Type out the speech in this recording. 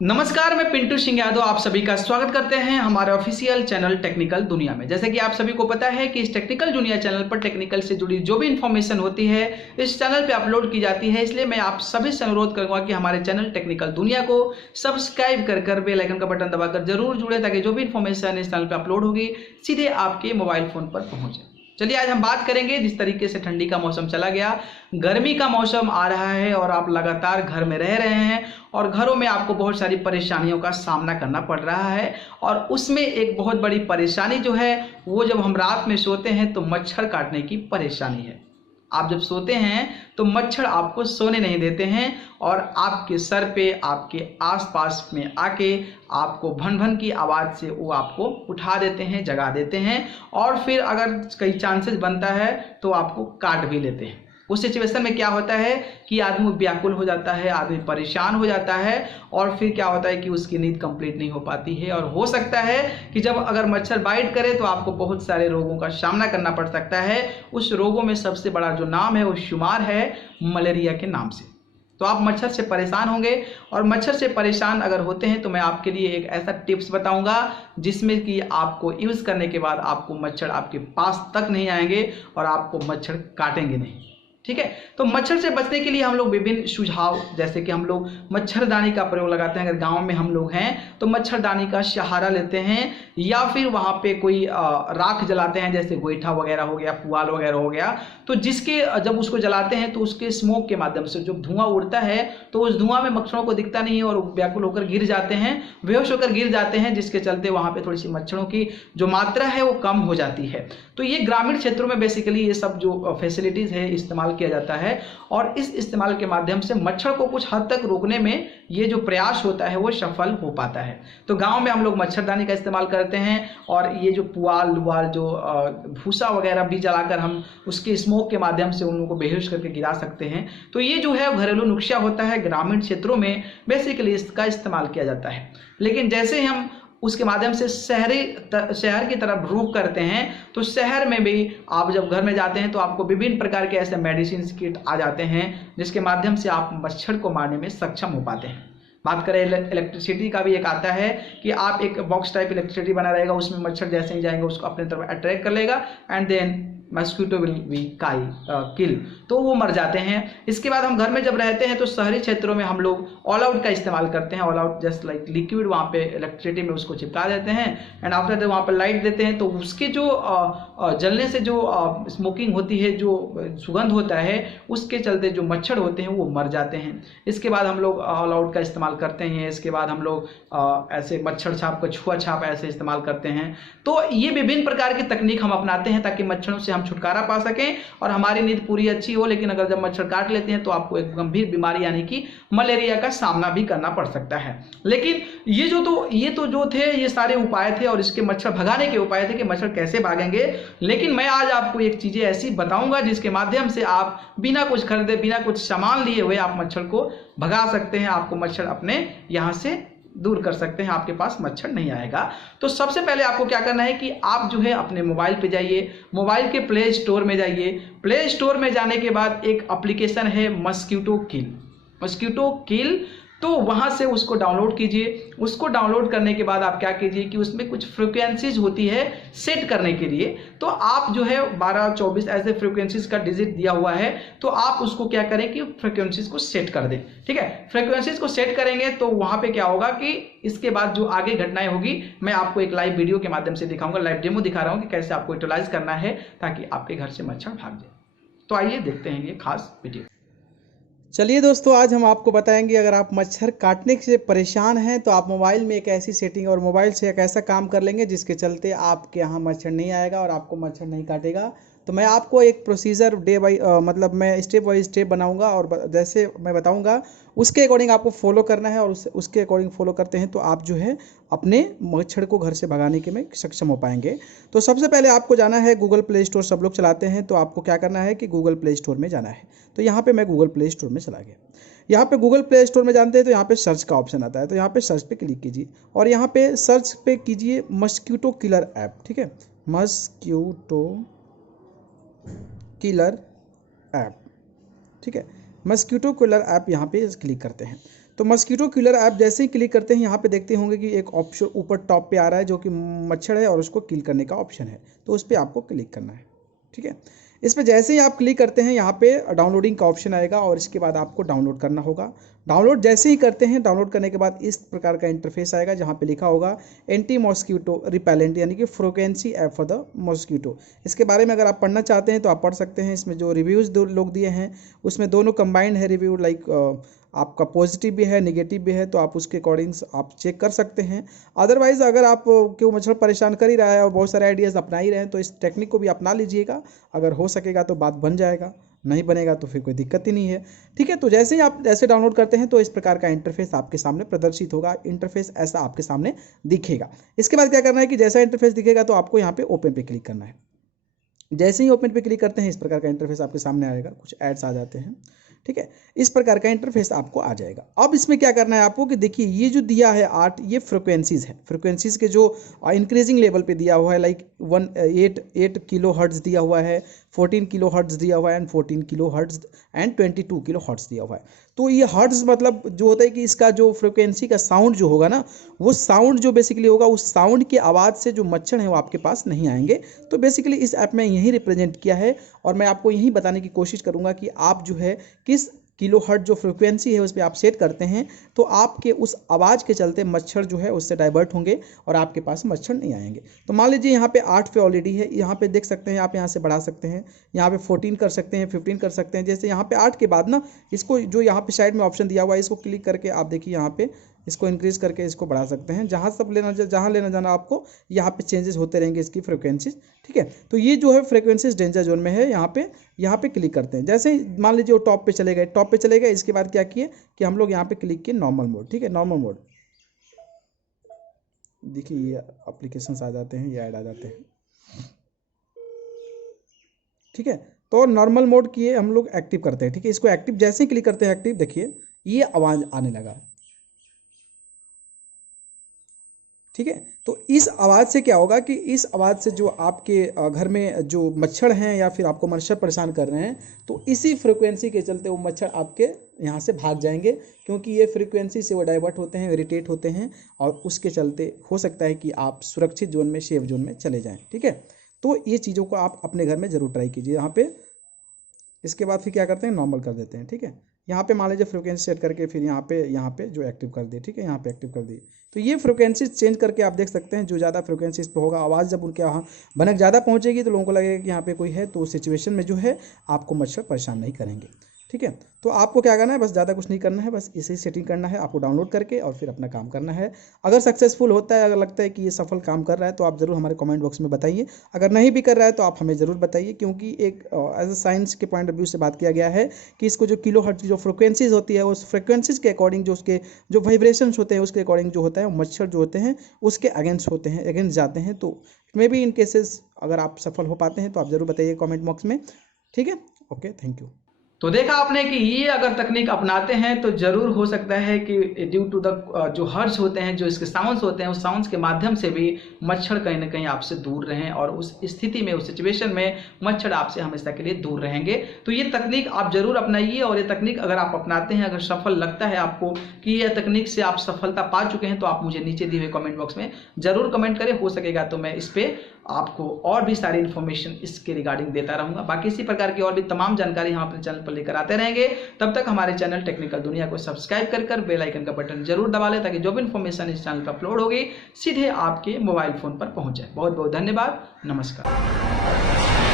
नमस्कार, मैं पिंटू सिंह यादव आप सभी का स्वागत करते हैं हमारे ऑफिशियल चैनल टेक्निकल दुनिया में। जैसे कि आप सभी को पता है कि इस टेक्निकल दुनिया चैनल पर टेक्निकल से जुड़ी जो भी इंफॉर्मेशन होती है इस चैनल पे अपलोड की जाती है। इसलिए मैं आप सभी से अनुरोध करूंगा कि हमारे चैनल टेक्निकल दुनिया को सब्सक्राइब कर बेल आइकन का बटन दबाकर जरूर जुड़े, ताकि जो भी इंफॉर्मेशन इस चैनल पर अपलोड होगी सीधे आपके मोबाइल फोन पर पहुंचे। चलिए आज हम बात करेंगे, जिस तरीके से ठंडी का मौसम चला गया, गर्मी का मौसम आ रहा है और आप लगातार घर में रह रहे हैं और घरों में आपको बहुत सारी परेशानियों का सामना करना पड़ रहा है। और उसमें एक बहुत बड़ी परेशानी जो है वो, जब हम रात में सोते हैं तो मच्छर काटने की परेशानी है। आप जब सोते हैं तो मच्छर आपको सोने नहीं देते हैं और आपके सर पे, आपके आसपास में आके आपको भन भन की आवाज़ से वो आपको उठा देते हैं, जगा देते हैं और फिर अगर कई चांसेस बनता है तो आपको काट भी लेते हैं। उस सिचुएशन में क्या होता है कि आदमी व्याकुल हो जाता है, आदमी परेशान हो जाता है और फिर क्या होता है कि उसकी नींद कंप्लीट नहीं हो पाती है। और हो सकता है कि जब अगर मच्छर बाइट करे तो आपको बहुत सारे रोगों का सामना करना पड़ सकता है। उस रोगों में सबसे बड़ा जो नाम है वो शुमार है मलेरिया के नाम से। तो आप मच्छर से परेशान होंगे और मच्छर से परेशान अगर होते हैं तो मैं आपके लिए एक ऐसा टिप्स बताऊंगा जिसमें कि आपको यूज़ करने के बाद आपको मच्छर आपके पास तक नहीं आएंगे और आपको मच्छर काटेंगे नहीं। ठीक है, तो मच्छर से बचने के लिए हम लोग विभिन्न सुझाव, जैसे कि हम लोग मच्छरदानी का प्रयोग लगाते हैं। अगर गांव में हम लोग हैं तो मच्छरदानी का सहारा लेते हैं या फिर वहां पे कोई राख जलाते हैं, जैसे गोईठा वगैरह हो गया, पुआल वगैरह हो गया। तो जिसके जब उसको जलाते हैं तो उसके स्मोक के माध्यम से जो धुआं उड़ता है तो उस धुआं में मच्छरों को दिखता नहीं है और व्याकुल होकर गिर जाते हैं, बेहोश होकर गिर जाते हैं, जिसके चलते वहां पे थोड़ी सी मच्छरों की जो मात्रा है वो कम हो जाती है। तो ये ग्रामीण क्षेत्रों में बेसिकली ये सब जो फैसिलिटीज है इस्तेमाल किया जाता है और इस इस्तेमाल के माध्यम से मच्छर को कुछ हद तक रोकने में ये जो प्रयास होता है वो सफल हो पाता है। तो गांव में हम लोग मच्छरदानी का इस्तेमाल करते हैं और ये जो पुआल लुआल जो भूसा वगैरह भी जलाकर हम उसके स्मोक के माध्यम से उन लोगों को बेहोश करके गिरा सकते हैं। तो ये जो है घरेलू नुस्खा होता है, ग्रामीण क्षेत्रों में बेसिकली इसका इस्तेमाल किया जाता है। लेकिन जैसे हम उसके माध्यम से शहर की तरफ रुख करते हैं तो शहर में भी आप जब घर में जाते हैं तो आपको विभिन्न प्रकार के ऐसे मेडिसिन किट आ जाते हैं जिसके माध्यम से आप मच्छर को मारने में सक्षम हो पाते हैं। बात करें इलेक्ट्रिसिटी का भी एक आता है कि आप एक बॉक्स टाइप इलेक्ट्रिसिटी बना रहेगा, उसमें मच्छर जैसे ही जाएंगे उसको अपने तरफ अट्रैक्ट कर लेगा and then mosquito will be kill, तो वो मर जाते हैं। इसके बाद हम घर में जब रहते हैं तो शहरी क्षेत्रों में हम लोग ऑल आउट का इस्तेमाल करते हैं। All out just like liquid, वहाँ पे इलेक्ट्रिसिटी में उसको चिपका देते हैं एंड आफ्टर दैट वहाँ पे लाइट देते हैं तो उसके जो जलने से जो स्मोकिंग होती है, जो सुगंध होता है, उसके चलते जो मच्छर होते हैं वो मर जाते हैं। इसके बाद हम लोग ऑल आउट का इस्तेमाल करते हैं। इसके बाद हम लोग ऐसे मच्छर छाप का छुआ छाप ऐसे इस्तेमाल करते हैं। तो ये विभिन्न प्रकार की तकनीक हम अपनाते हैं ताकि मच्छरों से हम छुटकारा पा सकें और हमारी नींद पूरी अच्छी हो। लेकिन अगर जब मच्छर काट लेते हैं तो आपको एक गंभीर बीमारी यानी कि मलेरिया का सामना भी करना पड़ सकता है। लेकिन ये तो जो थे ये सारे उपाय थे और इसके मच्छर भगाने के उपाय थे कि मच्छर कैसे भागेंगे। लेकिन मैं आज आपको एक चीजें ऐसी बताऊंगा जिसके माध्यम से आप बिना कुछ खरीदे, बिना कुछ सामान लिए हुए आप मच्छर को भगा सकते हैं। आपको मच्छर अपने यहाँ से दूर कर सकते हैं, आपके पास मच्छर नहीं आएगा। तो सबसे पहले आपको क्या करना है कि आप जो है अपने मोबाइल पे जाइए, मोबाइल के प्ले स्टोर में जाइए। प्ले स्टोर में जाने के बाद एक एप्लीकेशन है मस्क्यूटो किल, तो वहां से उसको डाउनलोड कीजिए। उसको डाउनलोड करने के बाद आप क्या कीजिए कि उसमें कुछ फ्रीक्वेंसीज होती है सेट करने के लिए। तो आप जो है 12, 24 ऐसे फ्रीक्वेंसीज का डिजिट दिया हुआ है, तो आप उसको क्या करें कि फ्रीक्वेंसीज को सेट कर दें। ठीक है, फ्रीक्वेंसीज को सेट करेंगे तो वहां पे क्या होगा कि इसके बाद जो आगे घटनाएं होगी मैं आपको एक लाइव वीडियो के माध्यम से दिखाऊंगा, लाइव डेमो दिखा रहा हूं कि कैसे आपको यूटिलाइज करना है ताकि आपके घर से मच्छर भाग जाए। तो आइए देखते हैं ये खास वीडियो। चलिए दोस्तों, आज हम आपको बताएंगे अगर आप मच्छर काटने से परेशान हैं तो आप मोबाइल में एक ऐसी सेटिंग और मोबाइल से एक ऐसा काम कर लेंगे जिसके चलते आपके यहाँ मच्छर नहीं आएगा और आपको मच्छर नहीं काटेगा। तो मैं आपको एक प्रोसीजर डे बाई मतलब मैं स्टेप बाई स्टेप बनाऊंगा और जैसे मैं बताऊंगा उसके अकॉर्डिंग आपको फॉलो करना है और उसके अकॉर्डिंग फॉलो करते हैं तो आप जो है अपने मच्छर को घर से भगाने के में सक्षम हो पाएंगे। तो सबसे पहले आपको जाना है गूगल प्ले स्टोर, सब लोग चलाते हैं तो आपको क्या करना है कि गूगल प्ले स्टोर में जाना है। तो यहाँ पे मैं गूगल प्ले स्टोर में चला गया। यहाँ पे गूगल प्ले स्टोर में जानते हैं तो यहाँ पे सर्च का ऑप्शन आता है, तो यहाँ पे सर्च पे क्लिक कीजिए और यहाँ पे सर्च पे कीजिए मस्क्यूटो किलर ऐप। ठीक है, मस्क्यूटो किलर ऐप। ठीक है, मस्क्यूटो किलर ऐप यहाँ पे क्लिक करते हैं। तो मस्कीटो किलर ऐप जैसे ही क्लिक करते हैं यहाँ पे देखते होंगे कि एक ऑप्शन ऊपर टॉप पे आ रहा है जो कि मच्छर है और उसको किल करने का ऑप्शन है, तो उस पर आपको क्लिक करना है। ठीक है, इस पर जैसे ही आप क्लिक करते हैं यहाँ पे डाउनलोडिंग का ऑप्शन आएगा और इसके बाद आपको डाउनलोड करना होगा। डाउनलोड जैसे ही करते हैं, डाउनलोड करने के बाद इस प्रकार का इंटरफेस आएगा जहाँ पे लिखा होगा एंटी मॉस्किटो रिपेलेंट, यानी कि frequency app for the mosquito. इसके बारे में अगर आप पढ़ना चाहते हैं तो आप पढ़ सकते हैं। इसमें जो रिव्यूज़ लोग दिए हैं उसमें दोनों कंबाइंड है रिव्यू, लाइक आपका पॉजिटिव भी है नेगेटिव भी है, तो आप उसके अकॉर्डिंग आप चेक कर सकते हैं। अदरवाइज़ अगर आप क्यों मच्छर परेशान कर ही रहा है और बहुत सारे आइडियाज़ अपना ही रहे हैं तो इस टेक्निक को भी अपना लीजिएगा। अगर हो सकेगा तो बात बन जाएगा, नहीं बनेगा तो फिर कोई दिक्कत ही नहीं है। ठीक है, तो जैसे ही आप ऐसे डाउनलोड करते हैं तो इस प्रकार का इंटरफेस आपके सामने प्रदर्शित होगा। इंटरफेस ऐसा आपके सामने दिखेगा। इसके बाद क्या करना है कि जैसा इंटरफेस दिखेगा तो आपको यहाँ पे ओपन पे क्लिक करना है। जैसे ही ओपन पे क्लिक करते हैं इस प्रकार का इंटरफेस आपके सामने आएगा, कुछ एड्स आ जाते हैं। ठीक है, इस प्रकार का इंटरफेस आपको आ जाएगा। अब इसमें क्या करना है आपको कि देखिए ये जो दिया है 8, ये फ्रिक्वेंसीज है। फ्रिक्वेंसीज के जो इंक्रीजिंग लेवल पे दिया हुआ है, लाइक 8 किलो हर्ट्ज दिया हुआ है, 14 किलो हर्ट्ज दिया हुआ है and 14 kilo hertz and 22 kilo hertz दिया हुआ है। तो ये हर्ट्ज मतलब जो होता है कि इसका जो फ्रिक्वेंसी का साउंड जो होगा ना, वो साउंड जो बेसिकली होगा उस साउंड की आवाज़ से जो मच्छर हैं वो आपके पास नहीं आएंगे। तो बेसिकली इस ऐप में यही रिप्रेजेंट किया है और मैं आपको यही बताने की कोशिश करूँगा कि आप जो है किस किलो हर्ट्ज जो फ्रिक्वेंसी है उस पर आप सेट करते हैं तो आपके उस आवाज़ के चलते मच्छर जो है उससे डाइवर्ट होंगे और आपके पास मच्छर नहीं आएंगे। तो मान लीजिए यहाँ पे 8 पे ऑलरेडी है, यहाँ पे देख सकते हैं आप, यहाँ से बढ़ा सकते हैं, यहाँ पे 14 कर सकते हैं, 15 कर सकते हैं। जैसे यहाँ पे 8 के बाद ना इसको जो यहाँ पे साइड में ऑप्शन दिया हुआ है इसको क्लिक करके आप देखिए यहाँ पे इसको इंक्रीज करके इसको बढ़ा सकते हैं। जहाँ लेना जाना आपको यहाँ पे चेंजेस होते रहेंगे इसकी फ्रिक्वेंसीज। ठीक है, तो ये जो है फ्रिक्वेंसीज डेंजर जोन में है। यहाँ पे क्लिक करते हैं। जैसे ही मान लीजिए वो टॉप पे चले गए, इसके बाद क्या किए कि हम लोग यहाँ पे क्लिक किए नॉर्मल मोड। ठीक है, नॉर्मल मोड देखिए ये एप्लीकेशंस आ जाते हैं, ये ऐड आ जाते हैं। ठीक है, तो नॉर्मल मोड किए हम लोग एक्टिव करते हैं। ठीक है, इसको एक्टिव जैसे ही क्लिक करते हैं एक्टिव, देखिए ये आवाज़ आने लगा। ठीक है, तो इस आवाज़ से क्या होगा कि इस आवाज़ से जो आपके घर में जो मच्छर हैं या फिर आपको मच्छर परेशान कर रहे हैं तो इसी फ्रिक्वेंसी के चलते वो मच्छर आपके यहाँ से भाग जाएंगे, क्योंकि ये फ्रिक्वेंसी से वो डाइवर्ट होते हैं, इरिटेट होते हैं और उसके चलते हो सकता है कि आप सुरक्षित जोन में, सेफ जोन में चले जाएँ। ठीक है, तो ये चीज़ों को आप अपने घर में ज़रूर ट्राई कीजिए। यहाँ पे इसके बाद फिर क्या करते हैं, नॉर्मल कर देते हैं। ठीक है, यहाँ पे मान लीजिए फ्रिक्वेंसी सेट करके फिर यहाँ पे जो एक्टिव कर दिए। ठीक है, यहाँ पे एक्टिव कर दिए तो ये फ्रिक्वेंसी चेंज करके आप देख सकते हैं जो ज़्यादा फ्रिक्वेंसी इस पर होगा, आवाज़ जब उनके यहाँ भनक ज़्यादा पहुँचेगी तो लोगों को लगेगा कि यहाँ पे कोई है, तो उस सिचुएशन में जो है आपको मच्छर परेशान नहीं करेंगे। ठीक है, तो आपको क्या करना है, बस ज़्यादा कुछ नहीं करना है, बस इसे सेटिंग करना है आपको डाउनलोड करके और फिर अपना काम करना है। अगर सक्सेसफुल होता है, अगर लगता है कि ये सफल काम कर रहा है तो आप ज़रूर हमारे कमेंट बॉक्स में बताइए। अगर नहीं भी कर रहा है तो आप हमें ज़रूर बताइए, क्योंकि एक एज ए साइंस के पॉइंट ऑफ व्यू से बात किया गया है कि इसको जो किलो हर्ट्ज जो फ्रिक्वेंसीज होती है उस फ्रिक्वेंसीज के अकॉर्डिंग जो उसके जो वाइब्रेशंस होते हैं उसके अकॉर्डिंग जो होता है मच्छर जो होते हैं उसके अगेंस्ट होते हैं, अगेंस्ट जाते हैं। तो मे बी इन केसेस अगर आप सफल हो पाते हैं तो आप ज़रूर बताइए कमेंट बॉक्स में। ठीक है, ओके, थैंक यू। तो देखा आपने कि ये अगर तकनीक अपनाते हैं तो जरूर हो सकता है कि ड्यू टू द जो हर्ट्ज होते हैं, जो इसके साउंड्स होते हैं, उस साउंड्स के माध्यम से भी मच्छर कहीं ना कहीं आपसे दूर रहें और उस स्थिति में, उस सिचुएशन में मच्छर आपसे हमेशा के लिए दूर रहेंगे। तो ये तकनीक आप जरूर अपनाइए और ये तकनीक अगर आप अपनाते हैं, अगर सफल लगता है आपको कि यह तकनीक से आप सफलता पा चुके हैं, तो आप मुझे नीचे दिए हुए कमेंट बॉक्स में जरूर कमेंट करें। हो सकेगा तो मैं इस पर आपको और भी सारी इन्फॉर्मेशन इसके रिगार्डिंग देता रहूंगा। बाकी इसी प्रकार की और भी तमाम जानकारी हम अपने चैनल पर लेकर आते रहेंगे। तब तक हमारे चैनल टेक्निकल दुनिया को सब्सक्राइब कर बेल आइकन का बटन जरूर दबा लें, ताकि जो भी इन्फॉर्मेशन इस चैनल पर अपलोड होगी सीधे आपके मोबाइल फोन पर पहुंच जाए। बहुत बहुत धन्यवाद, नमस्कार।